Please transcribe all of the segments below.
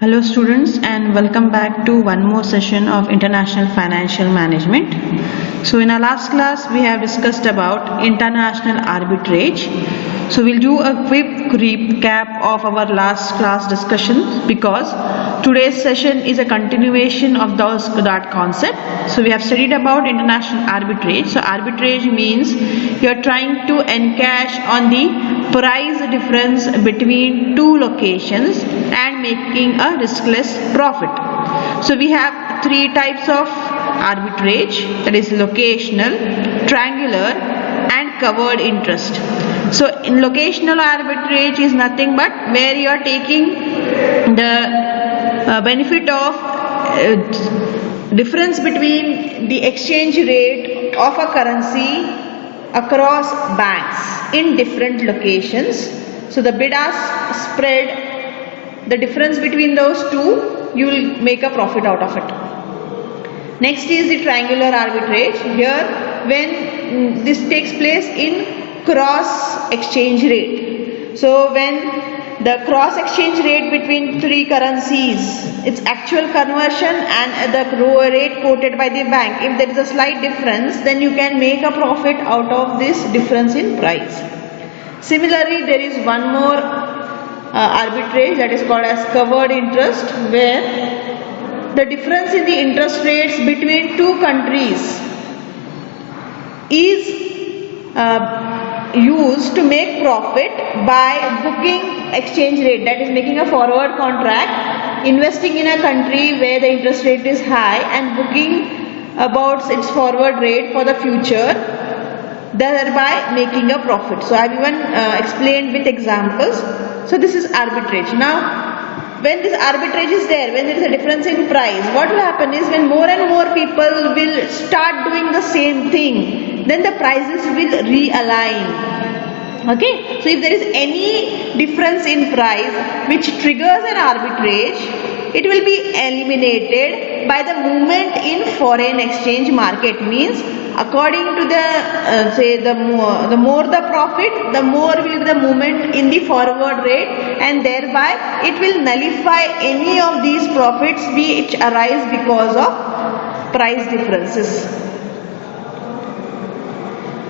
Hello students, and welcome back to one more session of International Financial Management. So in our last class we have discussed about international arbitrage. So we'll do a quick recap of our last class discussion because today's session is a continuation of that concept. So we have studied about international arbitrage. So arbitrage means you're trying to encash on the price difference between two locations and making a riskless profit. So we have three types of arbitrage, that is locational, triangular and covered interest. So in locational arbitrage is nothing but where you are taking the benefit of difference between the exchange rate of a currency across banks in different locations. So the bid-ask spread, the difference between those two, you will make a profit out of it. Next is the triangular arbitrage. Here when this takes place in cross exchange rate. So when the cross exchange rate between three currencies, its actual conversion and the rate quoted by the bank, if there is a slight difference, then you can make a profit out of this difference in price. Similarly, there is one more arbitrage, that is called as covered interest, where the difference in the interest rates between two countries is used to make profit by booking exchange rate, that is making a forward contract, investing in a country where the interest rate is high and booking about its forward rate for the future, thereby making a profit. So I have even explained with examples. So this is arbitrage. Now when this arbitrage is there, when there is a difference in price, what will happen is when more and more people will start doing the same thing, then the prices will realign. Okay, so if there is any difference in price which triggers an arbitrage, it will be eliminated by the movement in foreign exchange market. Means according to the the more the profit, the more will be the movement in the forward rate, and thereby it will nullify any of these profits which arise because of price differences.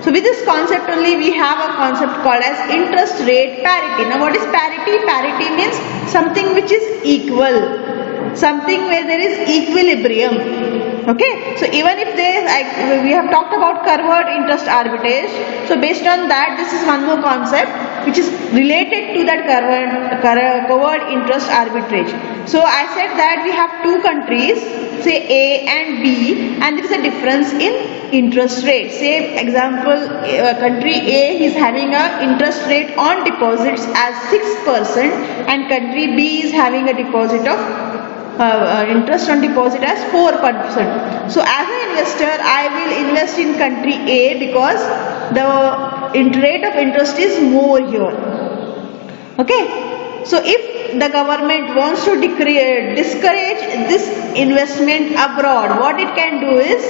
So with this concept only we have a concept called as interest rate parity. Now what is parity? Parity means something which is equal, something where there is equilibrium. Okay, so even if we have talked about covered interest arbitrage, so based on that, this is one more concept which is related to that covered interest arbitrage. So I said that we have two countries, say A and B, and there is a difference in interest rate. Say example, country A is having a interest rate on deposits as 6% and country B is having a deposit of interest on deposit as 4%. So as an investor, I will invest in country A because the rate of interest is more here. Okay, so if the government wants to discourage this investment abroad, what it can do is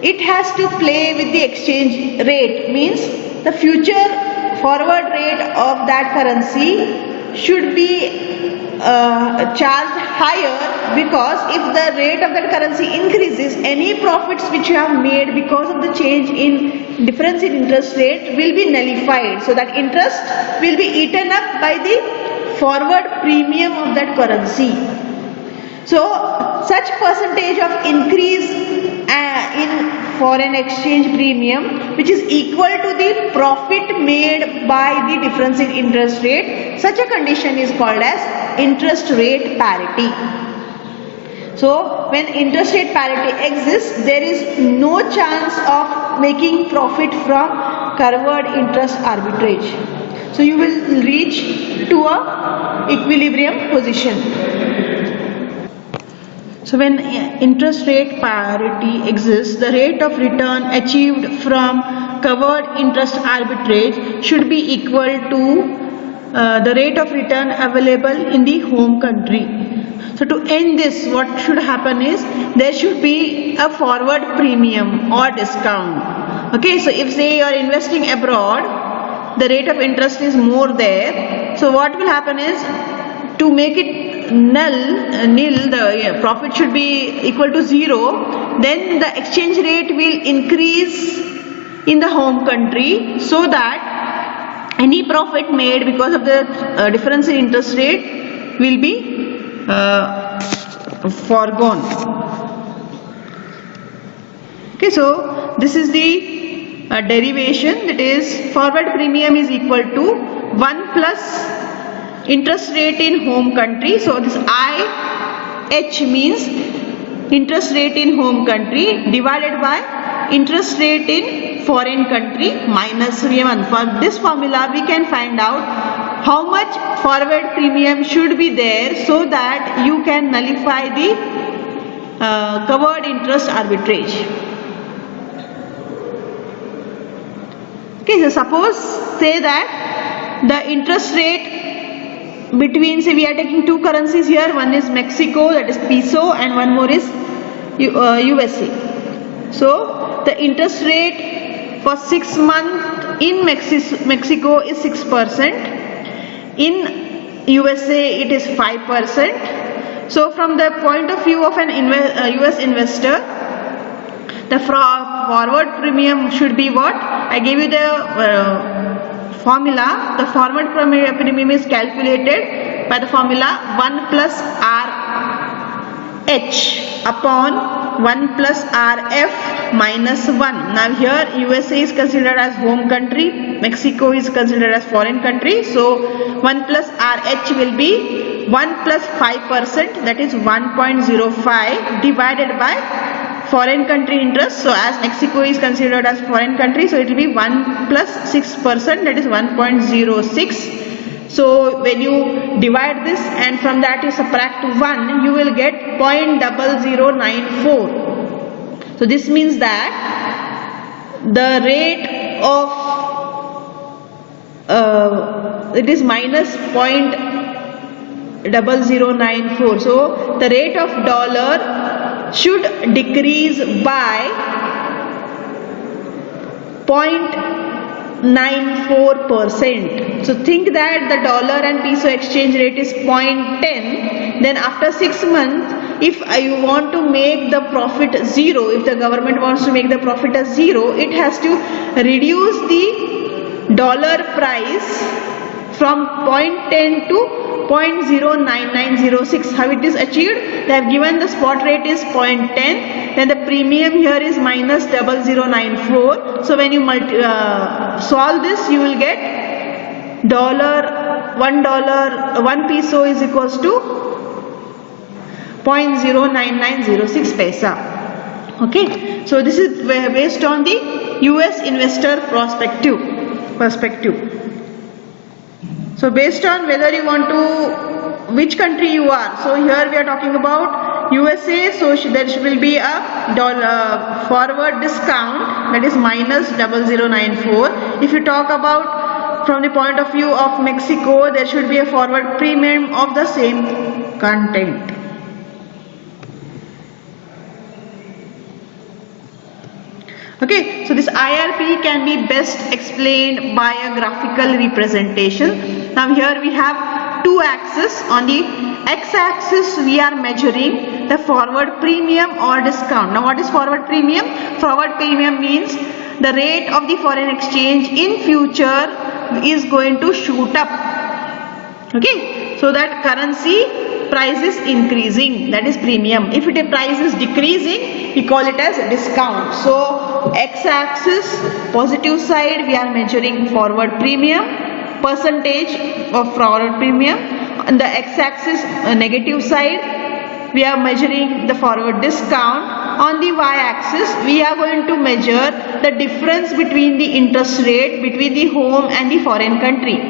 it has to play with the exchange rate. Means the future forward rate of that currency should be charged higher, because if the rate of that currency increases, any profits which you have made because of the change in difference in interest rate will be nullified. So that interest will be eaten up by the forward premium of that currency. So such percentage of increase in foreign exchange premium which is equal to the profit made by the difference in interest rate, such a condition is called as interest rate parity. So when interest rate parity exists, there is no chance of making profit from covered interest arbitrage. So you will reach to a equilibrium position. So when interest rate parity exists, the rate of return achieved from covered interest arbitrage should be equal to the rate of return available in the home country. So to end this, what should happen is there should be a forward premium or discount. Okay, so if say you are investing abroad, the rate of interest is more there. So what will happen is, to make it nil, the profit should be equal to 0, then the exchange rate will increase in the home country, so that any profit made because of the difference in interest rate will be foregone. Okay, so this is the derivation, that is forward premium is equal to 1 plus interest rate in home country. So this IH means interest rate in home country divided by interest rate in foreign country minus V1. For this formula we can find out how much forward premium should be there, so that you can nullify the covered interest arbitrage. Okay, so suppose say that the interest rate between, say we are taking two currencies here, one is Mexico, that is peso, and one more is USA. So the interest rate for 6 months in Mexico is 6%, in USA it is 5%. So from the point of view of an US investor, the forward premium should be what? I gave you the formula. The forward premium is calculated by the formula 1 plus RH upon 1 plus RF minus 1. Now here USA is considered as home country, Mexico is considered as foreign country. So 1 plus RH will be 1 plus 5%, that is 1.05 divided by foreign country interest. So as Mexico is considered as foreign country, so it will be 1 plus 6%, that is 1.06. So when you divide this and from that you subtract 1, you will get 0.0094. So this means that the rate of it is minus 0.0094. So the rate of dollar should decrease by 0.94%. So think that the dollar and peso exchange rate is 0.10. Then after 6 months, if you want to make the profit 0, if the government wants to make the profit as 0, it has to reduce the dollar price from 0.10 to 0.09906. How it is achieved? They have given the spot rate is 0.10, then the premium here is minus 0094. So when you solve this, you will get $1 peso is equals to 0.09906 paisa. Okay, so this is based on the US investor perspective. So based on whether you want to, which country you are. So here we are talking about USA, so there will be a forward discount, that is minus 0094. If you talk about from the point of view of Mexico, there should be a forward premium of the same content. Okay, so this IRP can be best explained by a graphical representation. Now here we have two axes. On the x-axis we are measuring the forward premium or discount. Now what is forward premium? Forward premium means the rate of the foreign exchange in future is going to shoot up. Okay, so that currency price is increasing, that is premium. If the price is decreasing, we call it as discount. So x-axis positive side we are measuring forward premium, percentage of forward premium. On the x-axis negative side we are measuring the forward discount. On the y-axis we are going to measure the difference between the interest rate between the home and the foreign country.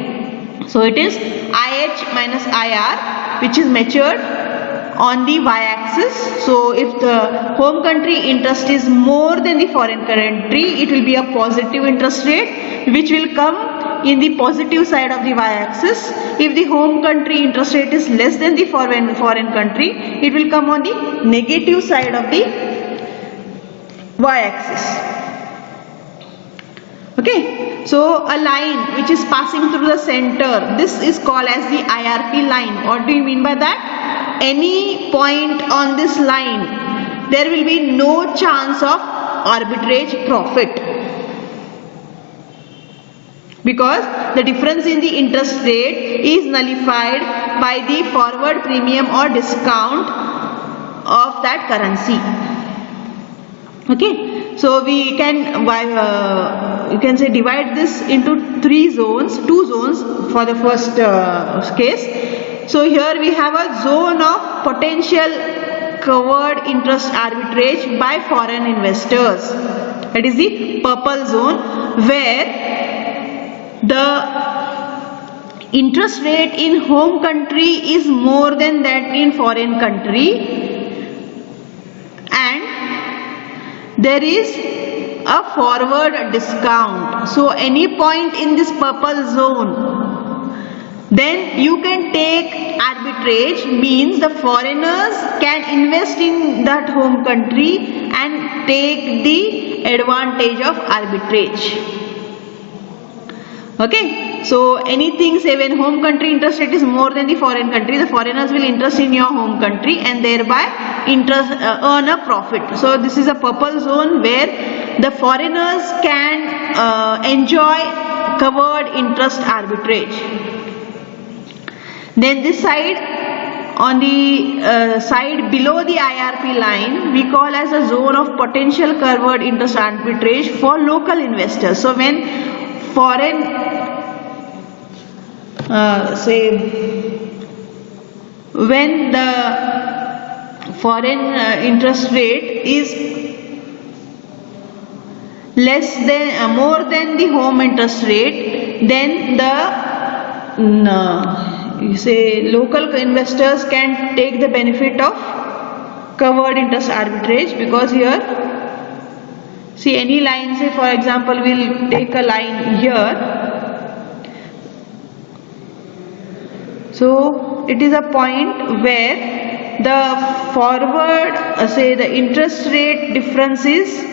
So it is IH minus IR, which is measured on the y-axis. So if the home country interest is more than the foreign country, it will be a positive interest rate, which will come in the positive side of the y-axis. If the home country interest rate is less than the foreign country, it will come on the negative side of the y-axis. Okay, so a line which is passing through the center, this is called as the IRP line. What do you mean by that? any point on this line, there will be no chance of arbitrage profit, because the difference in the interest rate is nullified by the forward premium or discount of that currency. Okay, so we can you can say divide this into two zones for the first case. So here we have a zone of potential covered interest arbitrage by foreign investors. That is the purple zone, where the interest rate in home country is more than that in foreign country, and there is a forward discount. So any point in this purple zone, then you can take arbitrage, means the foreigners can invest in that home country and take the advantage of arbitrage. Okay, so anything, say when home country interest rate is more than the foreign country, the foreigners will invest in your home country and thereby earn a profit. So this is a purple zone where the foreigners can enjoy covered interest arbitrage. Then this side, on the side below the IRP line, we call as a zone of potential covered interest arbitrage for local investors. So when foreign when the foreign interest rate is less than more than the home interest rate, then the local investors can take the benefit of covered interest arbitrage, because here, see any line, say for example we'll take a line here. So it is a point where the forward, say the interest rate difference is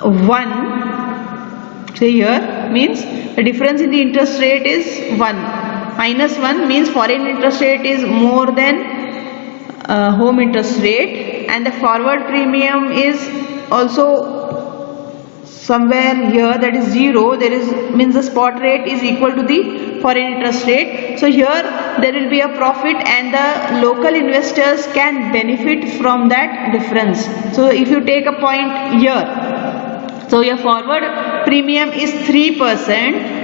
1. Say here means the difference in the interest rate is 1. Minus 1 means foreign interest rate is more than home interest rate, and the forward premium is also somewhere here, that is 0. There is means the spot rate is equal to the foreign interest rate. So here there will be a profit and the local investors can benefit from that difference. So if you take a point here, so your forward premium is 3%,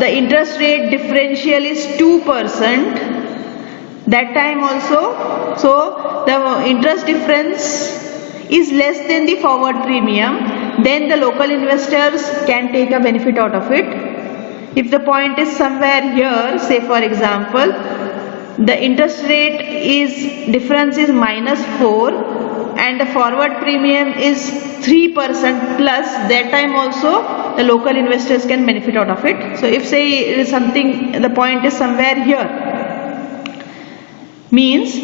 the interest rate differential is 2%. That time also, so the interest difference is less than the forward premium, then the local investors can take a benefit out of it. If the point is somewhere here, say for example, the interest rate is difference is -4 and the forward premium is 3% plus, that time also the local investors can benefit out of it. So if say it is something, the point is somewhere here, means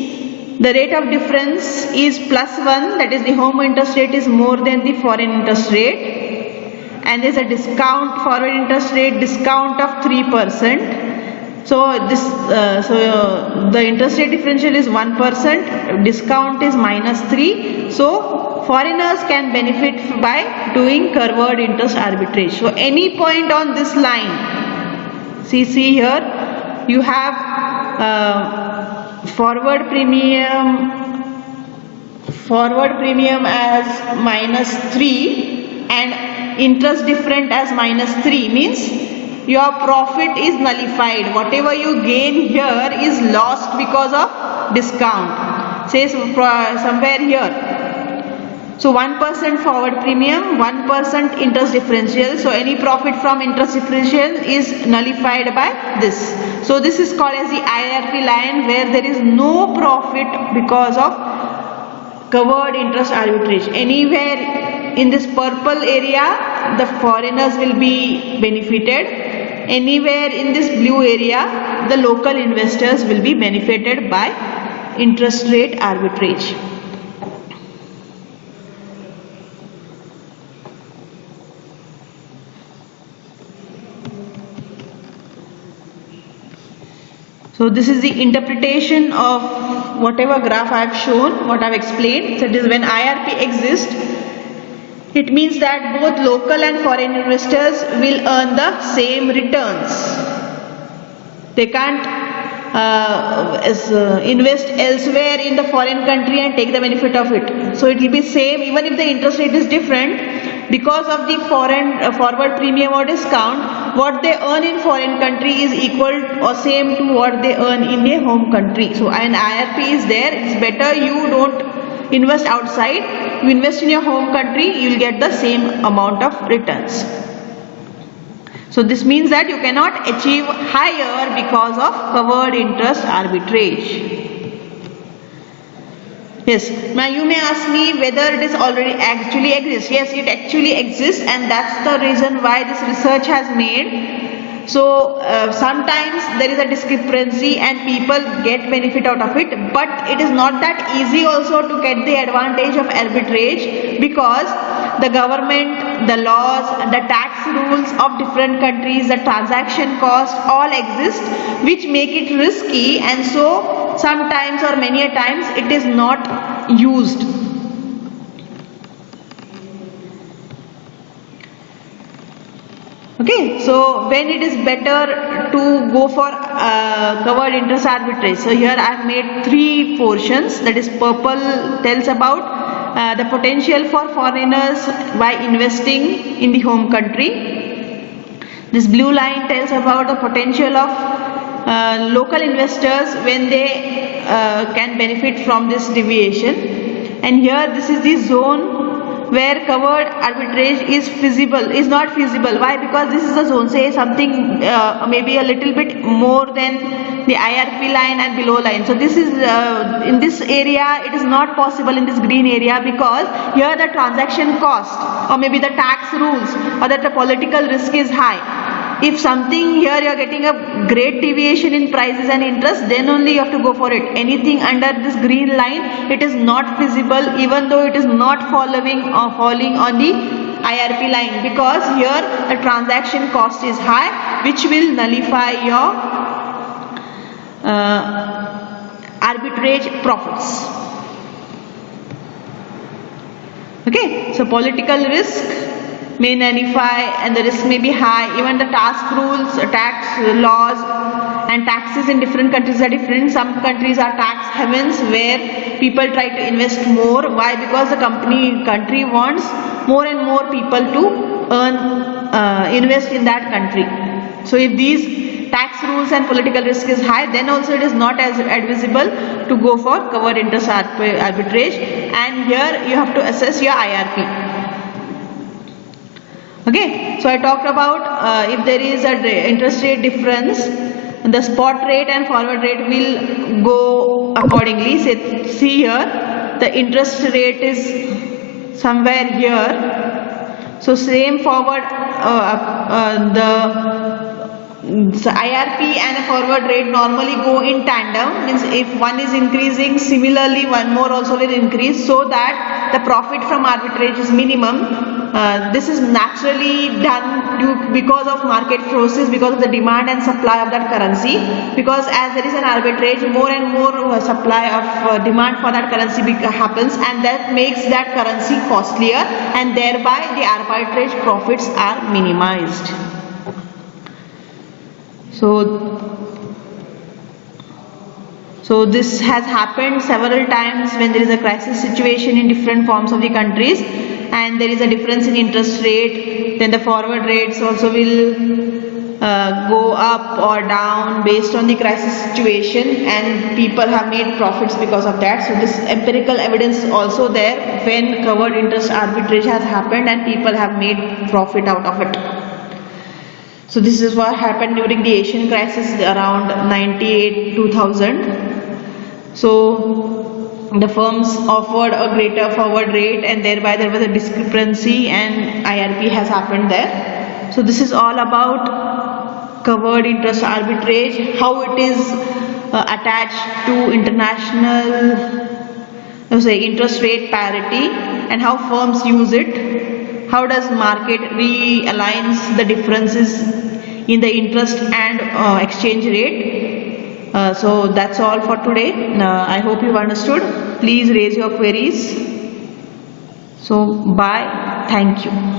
the rate of difference is +1, that is the home interest rate is more than the foreign interest rate, and there is a discount, forward interest rate discount of 3%. So this the interest rate differential is 1%, discount is -3. So foreigners can benefit by doing covered interest arbitrage. So any point on this line, see here you have forward premium as -3 and interest different as -3, means your profit is nullified. Whatever you gain here is lost because of discount. Say somewhere here, so 1% forward premium, 1% interest differential, so any profit from interest differential is nullified by this. So this is called as the IRP line, where there is no profit because of covered interest arbitrage. Anywhere in this purple area the foreigners will be benefited, anywhere in this blue area the local investors will be benefited by interest rate arbitrage. So this is the interpretation of whatever graph I have shown, what I have explained. So it is when IRP exists, it means that both local and foreign investors will earn the same returns. They can't invest elsewhere in the foreign country and take the benefit of it. So it will be same even if the interest rate is different, because of the foreign forward premium or discount. What they earn in foreign country is equal or same to what they earn in their home country. So an IRP is there. It's better you don't invest outside. You invest in your home country, you will get the same amount of returns. So this means that you cannot achieve higher because of covered interest arbitrage. Yes, now you may ask me whether it is already actually exists. Yes, it actually exists, and that's the reason why this research has made. So sometimes there is a discrepancy and people get benefit out of it, but it is not that easy also to get the advantage of arbitrage, because the government, the laws, the tax rules of different countries, the transaction cost all exist, which make it risky, and so sometimes or many a times it is not used. Okay, so when it is better to go for covered interest arbitrage. So here I have made 3 portions. That is, purple tells about the potential for foreigners by investing in the home country. This blue line tells about the potential of local investors when they can benefit from this deviation. And here this is the zone where covered arbitrage is not feasible. Why? Because this is a zone, say something maybe a little bit more than the IRP line and below line. So this is in this area it is not possible, in this green area, because here the transaction cost or maybe the tax rules or that the political risk is high. If something here you are getting a great deviation in prices and interest, then only you have to go for it. Anything under this green line, it is not feasible, even though it is not falling on the IRP line, because here the transaction cost is high, which will nullify your arbitrage profits. Okay, so political risk may nullify and the risk may be high. Even the tax rules, tax laws and taxes in different countries are different. Some countries are tax havens where people try to invest more. Why? Because the country wants more and more people to invest in that country. So if these tax rules and political risk is high, then also it is not as advisable to go for covered interest arbitrage, and here you have to assess your IRP. Okay, so I talked about if there is an interest rate difference, the spot rate and forward rate will go accordingly. See here, the interest rate is somewhere here. So same forward, the IRP and a forward rate normally go in tandem. Means if one is increasing, similarly one more also will increase, so that the profit from arbitrage is minimum. This is naturally done because of market forces, because of the demand and supply of that currency. Because as there is an arbitrage, more and more supply of demand for that currency happens, and that makes that currency costlier, and thereby the arbitrage profits are minimized. So this has happened several times when there is a crisis situation in different forms of the countries, and there is a difference in interest rate, then the forward rates also will go up or down based on the crisis situation, and people have made profits because of that. So this empirical evidence is also there when covered interest arbitrage has happened and people have made profit out of it. So this is what happened during the Asian crisis around 98-2000. So the firms offered a greater forward rate, and thereby there was a discrepancy, and IRP has happened there. So this is all about covered interest arbitrage, how it is attached to international interest rate parity, and how firms use it. How does market realigns the differences in the interest and exchange rate? So that's all for today. I hope you've understood. Please raise your queries. So bye. Thank you.